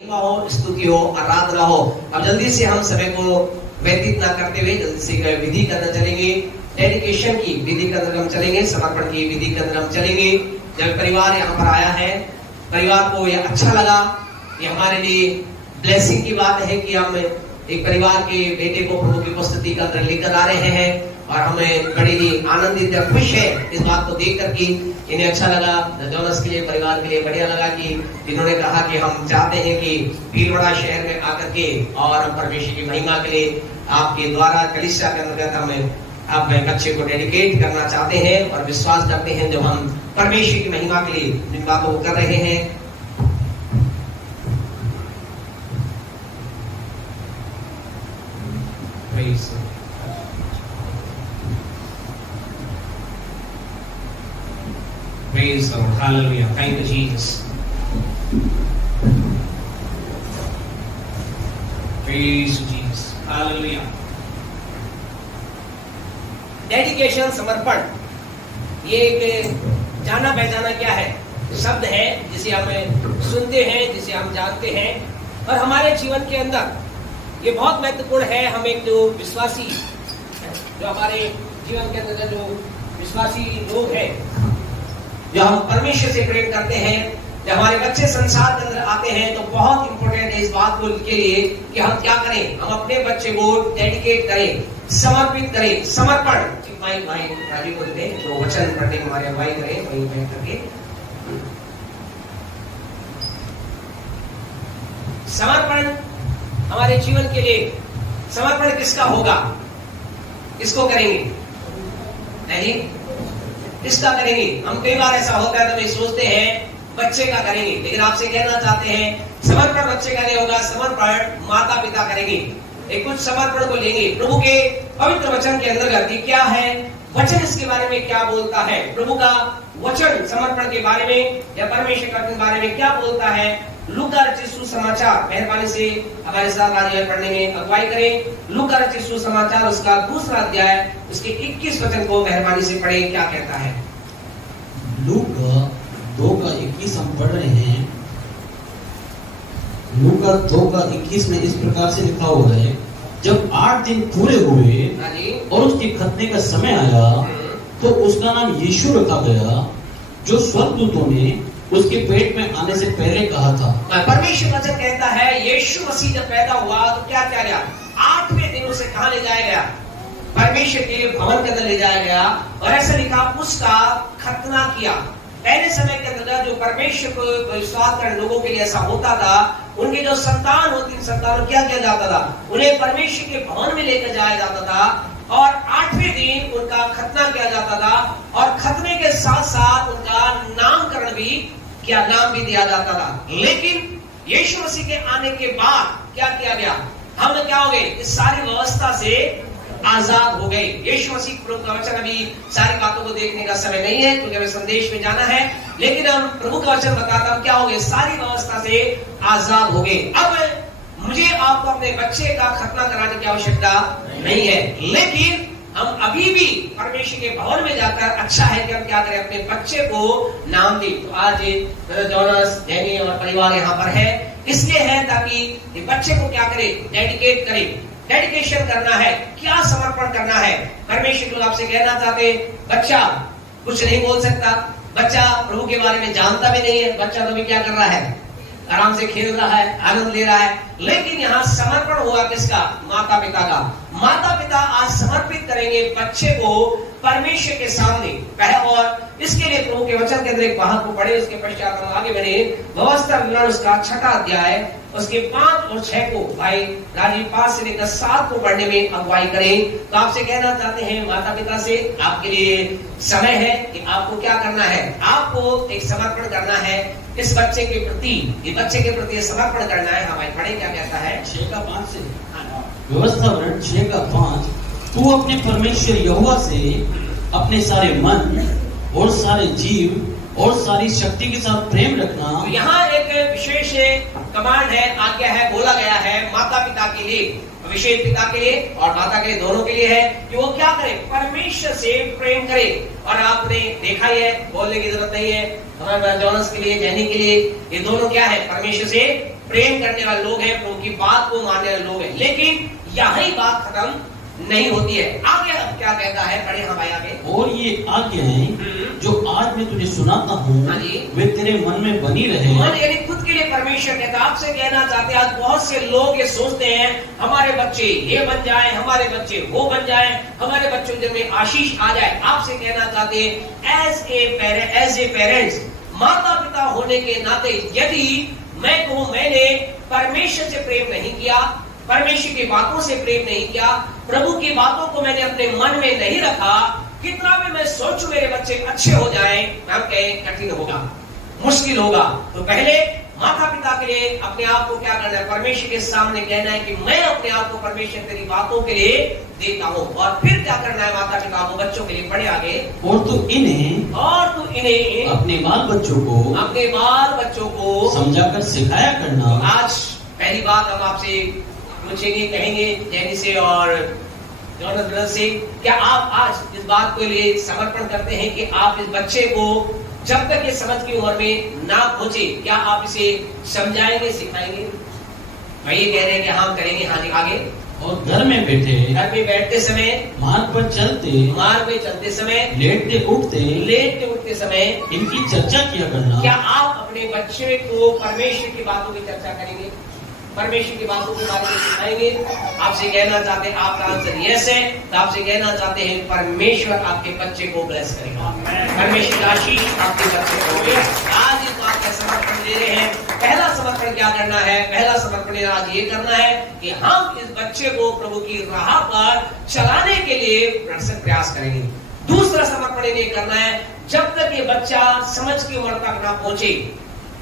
हो, स्तुति हो, आराधना हो। अब जल्दी से हम समय को व्यतीत ना करते हुए जल्दी से विधि के अंदर चलेंगे। डेडिकेशन की विधि के अंदर हम चलेंगे, समर्पण की विधि के अंदर हम चलेंगे। जब परिवार यहाँ पर आया है, परिवार को यह अच्छा लगा, ये हमारे लिए ब्लेसिंग की बात है कि हम एक परिवार के बेटे को प्रभु की उपस्थिति के अंदर लेकर आ रहे हैं और हमें बड़ी ही आनंदित है, खुश है इस बात को देख कर कि इन्हें अच्छा लगा। जॉनस के लिए, परिवार के लिए बढ़िया लगा कि इन्होंने कहा कि हम चाहते हैं कि भीलवाड़ा शहर में आकर के और हम परमेश्वर की महिमा के लिए आपके द्वारा कलीसिया के अंतर्गत हमें अपने बच्चे को डेडिकेट करना चाहते हैं और विश्वास करते हैं जब हम परमेश्वर की महिमा के लिए इन बातों को कर रहे हैं। Praise the Lord. Hallelujah. Thank you, Jesus. Praise Jesus. Hallelujah. Dedication, समर्पण, ये एक जाना पहचाना क्या है शब्द है जिसे हम सुनते हैं, जिसे हम जानते हैं और हमारे जीवन के अंदर ये बहुत महत्वपूर्ण है। हम एक जो विश्वासी, जो हमारे जीवन के अंदर जो विश्वासी लोग हैं, जो हम परमेश्वर से प्रेम करते हैं, जब हमारे बच्चे संसार के अंदर आते हैं तो बहुत इंपॉर्टेंट है इस बात को के लिए कि हम क्या करें, हम अपने बच्चे को डेडिकेट करें, समर्पित करें। समर्पण भाई राजी को देते हैं, जो वचन पढ़ने में हमारे अगुवाई करें वही बैठ करके। समर्पण हमारे जीवन के लिए, समर्पण किसका होगा, किसको करेंगे, नहीं किसका करेंगे। हम कई बार ऐसा होता है तो वे सोचते हैं बच्चे का करेंगे, लेकिन आपसे कहना चाहते हैं समर्पण बच्चे का नहीं होगा, समर्पण माता पिता करेंगे। एक कुछ समर्पण को लेंगे प्रभु के पवित्र वचन के अंतर्गत। क्या है वचन, इसके बारे में क्या बोलता है, प्रभु का वचन समर्पण के बारे में या परमेश्वर के बारे में क्या बोलता है। लूका रचित सुसमाचार, मेहरबानी से हमारे साथ आज पढ़ने में अगुवाई करें। लूका रचित सुसमाचार उसका दूसरा अध्याय उसके 21 वचन को मेहरबानी से पढ़ें, क्या कहता है। लूका 2:21 हम पढ़ रहे हैं। लूका 2:21 में इस प्रकार से लिखा हुआ है, जब 8 दिन पूरे हुए और उसके खतने का समय आया तो उसका नाम यीशु रखा गया, जो स्वर्गदूतों ने उसके पेट में आने से पहले कहा था। परमेश्वर वचन कहता है यीशु मसीह जब पैदा हुआ तो क्या किया गया, 8वें दिन उसे कहां ले जाया गया, परमेश्वर के भवन के अंदर ले जाया गया और ऐसा लिखा उसका खतना किया। पहले समय के अंदर जो परमेश्वर को विश्वास करने लोगों के लिए ऐसा होता था, उनके जो संतान होती थी, संतान क्या किया जाता था, उन्हें परमेश्वर के भवन में लेकर जाया जाता था और 8वें दिन उनका खतना किया जाता था और खतने के साथ साथ उनका नामकरण भी क्या नाम भी दिया जाता था। लेकिन यीशु मसीह के आने के बाद क्या किया गया, हम क्या हो गए, इस सारी व्यवस्था से आजाद हो गए। यीशु मसीह प्रभु का वचन, अभी सारी बातों को देखने का समय नहीं है क्योंकि हमें संदेश में जाना है, लेकिन हम प्रभु का वचन बताता हम क्या हो गए, सारी व्यवस्था से आजाद हो गए। अब मुझे आपको अपने बच्चे का खतना कराने की आवश्यकता नहीं है, लेकिन हम अभी भी परमेश्वर के भवन में जाकर अच्छा है कि हम क्या करें, अपने बच्चे को नाम दें। तो आज जॉनस, डैनी और परिवार यहाँ पर है, इसलिए है ताकि बच्चे को क्या करें, डेडिकेट करें। डेडिकेशन करना है, क्या समर्पण करना है। परमेश्वर को आपसे कहना चाहते, बच्चा कुछ नहीं बोल सकता, बच्चा प्रभु के बारे में जानता भी नहीं है, बच्चा तो भी क्या कर रहा है, आराम से खेल रहा है, आनंद ले रहा है। लेकिन यहाँ समर्पण हुआ किसका, माता पिता का। माता पिता आज समर्पित करेंगे बच्चे को परमेश्वर के सामने और इसके लिए प्रभु के वचन के अंदर एक भाग को पढ़े, उसके पश्चात हम आगे बढ़े। व्यवस्था विवरण उसका 6वां अध्याय उसके 5 और 6 को भाई राजीव 5 से लेकर 7 को पढ़ने में अगुवाई करें। तो आपसे कहना चाहते हैं माता पिता से, आपके लिए समय है कि आपको क्या करना है, आपको एक समर्पण करना है इस बच्चे के प्रति, ये बच्चे के प्रति समर्पण करना है। हमारे पढ़े क्या कहता है 6:5 से। व्यवस्था विवरण 6:5, तू अपने परमेश्वर यहोवा से अपने सारे मन और सारे जीव और सारी शक्ति के साथ प्रेम रखना। तो यहाँ एक विशेष कमांड है, आज्ञा है, बोला गया है माता पिता के लिए, विशेष पिता के लिए और माता के लिए, दोनों के लिए है कि वो क्या करे, परमेश्वर से प्रेम करे। और आपने देखा ही है, बोलने की जरूरत नहीं है, हमारे जॉनस के लिए, जैनी के लिए, ये दोनों क्या है, परमेश्वर से प्रेम करने वाले लोग हैं, प्रभु की बात को मानने वाले लोग हैं। लेकिन यही बात खत्म नहीं होती है। आगे अब क्या कहता है, पढ़े हम भाई आगे। और ये आज्ञाएं जो आज मैं तुझे सुनाता हूँ हाँ जी। वे तेरे मन में बनी रहे। मन यानी खुद के लिए परमेश्वर कहता है, आपसे कहना चाहते हैं, आज बहुत से लोग ये सोचते हैं हमारे बच्चे ये बन जाएं, हमारे बच्चे वो बन जाएं, हमारे बच्चों में आशीष आ जाए। आपसे कहना चाहते हैं एज ए पेरेंट्स, माता पिता होने के नाते, यदि मैं कहूं मैंने परमेश्वर से प्रेम नहीं किया, परमेश्वर की बातों से प्रेम नहीं किया, प्रभु की बातों को मैंने अपने मन में नहीं रखा, कितना भी मैं सोचूं मेरे बच्चे अच्छे हो जाएं, हम कहें कठिन होगा, मुश्किल होगा। तो पहले माता पिता के लिए अपने आप को क्या करना है, परमेश्वर के सामने कहना है कि मैं अपने आप को परमेश्वर तेरी बातों के लिए देता हूँ। और फिर क्या करना है माता पिता को, बच्चों के लिए पढ़े आगे। और तू इन्हें अपने बाल बच्चों को समझाकर सिखाया करना। आज पहली बात हम आपसे पूछेंगे, कहेंगे जैनी से और जॉनस ब्रदर से, क्या आप आज इस बात के लिए समर्पण करते हैं कि आप इस बच्चे को जब तक ये समझ की उम्र में ना पहुंचे, क्या आप इसे समझाएंगे, सिखाएंगे? भाई ये कह रहे हैं कि हाँ करेंगे। हाँ जी आगे। और घर में बैठते समय, मार्ग में चलते समय, लेटते उठते समय इनकी चर्चा किया करना। क्या आप अपने बच्चे को परमेश्वर की बातों की चर्चा करेंगे, परमेश्वर की बातों के बारे में सिखाएंगे? आपसे कहना चाहते हैं, आपका आंसर यस है, तो आपसे कहना चाहते हैं परमेश्वर आपके बच्चे को ब्लेस करेगा, परमेश्वर की आशीष आपके बच्चे को होगी। आज इस बात का समर्पण ले रहे हैं। पहला समर्पण क्या करना है? पहला समर्पण आज ये करना है कि हम इस बच्चे को प्रभु की राह पर चलाने के लिए प्रयास करेंगे। दूसरा समर्पण ये करना है, जब तक ये बच्चा समझ की उम्र तक ना पहुंचे,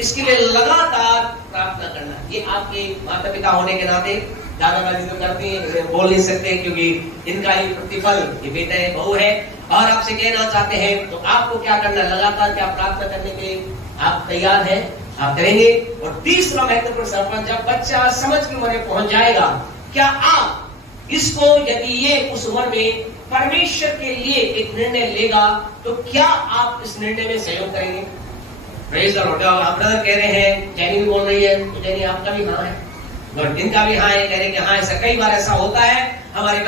इसके लिए लगातार प्रार्थना करना। ये आपके माता पिता होने के नाते, दादा दादी तो करते हैं, बोल नहीं सकते क्योंकि इनका ही प्रतिफल ये बेटा है, बहू है। और आपसे कहना चाहते हैं तो आपको क्या करना, लगातार क्या प्रार्थना करने के आप तैयार हैं, आप करेंगे। और तीसरा महत्वपूर्ण समर्पण, जब बच्चा समझ की उम्र में पहुंच जाएगा, क्या आप इसको, यदि ये उस उम्र में परमेश्वर के लिए एक निर्णय लेगा, तो क्या आप इस निर्णय में सहयोग करेंगे? Praise the Lord. आप ब्रदर कह रहे हैं, जैनी भी बोल रही है, तो जैनी आपका भी हाँ है, और इनका भी हाँ है, कह रहे हैं कि हाँ ऐसा कई बार ऐसा होता है। हमारे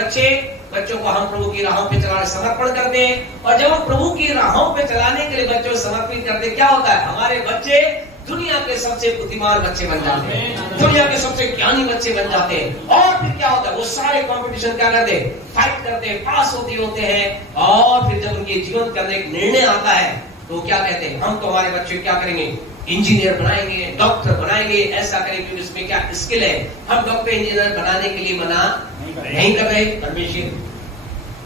बच्चों को हम प्रभु की राहों पे चलाने समर्पण करते हैं, और जब हम प्रभु की राहों पे चलाने के लिए बच्चों को समर्पित करते, क्या होता है, हमारे बच्चे दुनिया के सबसे बुद्धिमान बच्चे बन जाते हैं, दुनिया के सबसे ज्ञानी बच्चे बन जाते हैं। और फिर क्या होता है, वो सारे कंपटीशन क्या करते हैं, फाइट करते हैं, पास होते हैं। और फिर जब उनके जीवन का एक निर्णय आता है, तो क्या कहते हैं, हम तो हमारे बच्चे क्या करेंगे, इंजीनियर बनाएंगे, डॉक्टर बनाएंगे, ऐसा करेंगे, इसमें क्या स्किल है। हम डॉक्टर इंजीनियर बनाने के लिए मना नहीं कर रहे। परमेश्वर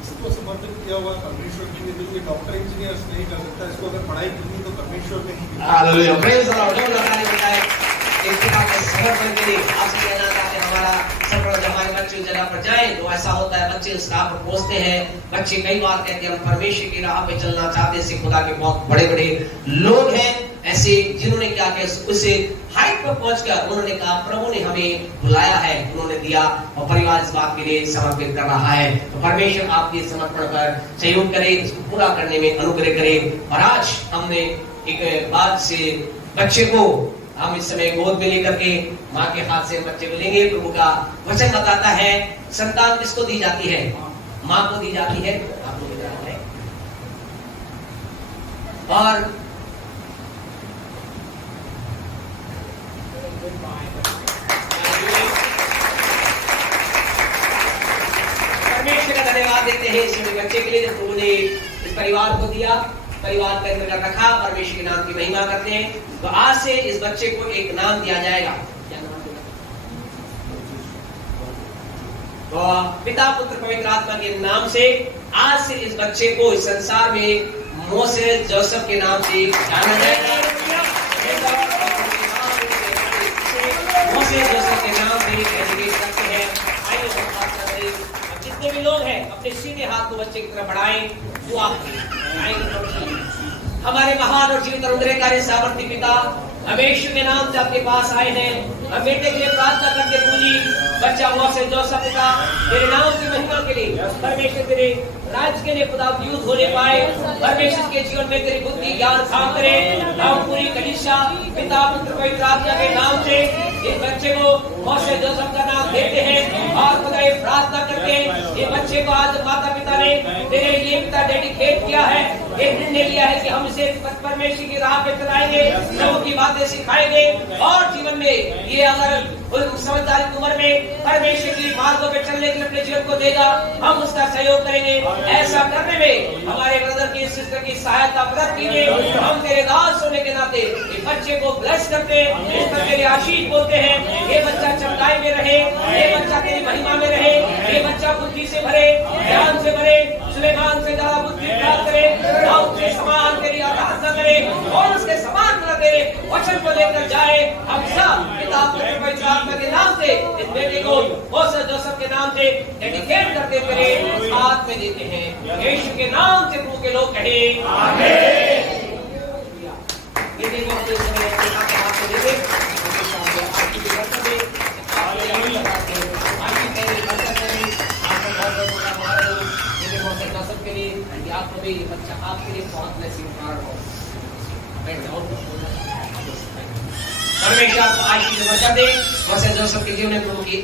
इसको समर्पित किया हुआ परमेश्वर के लिए, तो ये डॉक्टर इंजीनियर नहीं कर सकता, इसको अगर पढ़ाई करनी तो परमेश्वर ने ही। Hallelujah, praise the Lord. इस प्रकार के समर्पण के लिए आपसे कहना चाहते हैं, हमारा समर्पण जब हमारे बच्चे जगह पर जाए तो ऐसा होता है, बच्चे उस राह पर पहुंचते हैं। बच्चे कई बार कहते हैं हम परमेश्वर की राह पे चलना चाहते हैं। खुदा के बहुत बड़े बड़े लोग हैं ऐसे, जिन्होंने क्या किया, उसे हाइट पर पहुंचकर उन्होंने कहा प्रभु ने हमें बुलाया है, उन्होंने दिया, और परिवार इस बात के लिए समर्पित कर रहा है। तो परमेश्वर आपके समर्पण पर सहयोग करे, इसको पूरा करने में अनुग्रह करे। और आज हमने एक बात से बच्चे को हम इस समय गोद में लेकर के माँ के हाथ से बच्चे को लेंगे। प्रभु का वचन बताता है, संतान किसको दी जाती है, माँ को दी जाती है, आपको दी जाती है। और परमेश्वर का धन्यवाद देते हैं इस बच्चे के लिए, जब प्रभु ने इस परिवार को दिया, परिवार के अंदर रखा, परमेश्वर के नाम की महिमा करते हैं। तो आज से इस बच्चे को एक नाम दिया जाएगा। क्या नाम देगा? तो पिता पुत्र पवित्र आत्मा के नाम से आज से इस बच्चे को इस संसार में मोसेस जोसेफ के नाम से जाना जाएगा। मोसेस जोसेफ के नाम से एजुकेट करते हैं। आइए जितने भी लोग हैं अपने सीधे हाथ को बच्चे की तरफ बढ़ाएं, दुआ हमारे महान और जीवित अनुग्रहकारी सामर्थ्य पिता, हमेशा के नाम से आपके पास आए हैं। हम बेटे के लिए प्रार्थना करके पूजी बच्चा हुआ से जोसेफ पिता, तेरे नाम की महिमा के लिए, परमेश्वर तेरे राज्य के लिए खुदा यूज होने पाए। परमेश्वर के जीवन में तेरी बुद्धि ज्ञान काम करे। हम पूरी कलीसिया हमेशा पिता पुत्र पवित्र आत्मा के नाम से इस बच्चे को मौसे जोसेफ का नाम देते हैं और खुदा ये प्रार्थना करते हैं ये बच्चे को आज माता पिता ने तेरे लिए पिता डेडिकेट किया है, एक निर्णय लिया है कि हम इसे परमेश्वर की राह पे चलाएंगे, प्रभु की बातें सिखाएंगे और जीवन में ये अगर समझदारी की उम्र में परमेश्वर की मार्गों पे चलने के लिए अपने जीवन को देगा, हम उसका सहयोग करेंगे। ऐसा करने में हमारे ब्रदर की सिस्टर की सहायता मदद कीजिए। हम तेरे दास होने के नाते इस बच्चे को ब्लेस करते हैं, इस पर तेरे आशीष बोलते हैं। ये बच्चा चंगाई में रहे, ये बच्चा तेरी महिमा में रहे, ये बच्चा बुद्धि से भरे, ज्ञान से भरे, सुलेमान से ज्यादा बुद्धि प्राप्त करे, दाऊद के समान तेरी आराधना करे और उसके समान तेरे वचन को लेकर जाए। हम सब पिता पुत्र पवित्र आत्मा के नाम से इस बेटे को मौसे जोसेफ के नाम से डेडिकेट करते हुए हाथ में देते हैं। यीशु के नाम से प्रभु के लोग कहे आमीन। ये देखो अपने समय अपने हाथ में दे दे, आपकी बरकत दे, आपकी बरकत दे, आपकी बरकत दे, आपको बहुत बहुत मुबारक हो। ये देखो मौसे जोसेफ के लिए कि आपको भी बच्चा आपके लिए बहुत ब्लेसिंग कार्ड हो। परमेश्वर आपको आशीष बरकत दे। मौसे जोसेफ के जीवन में प्रभु की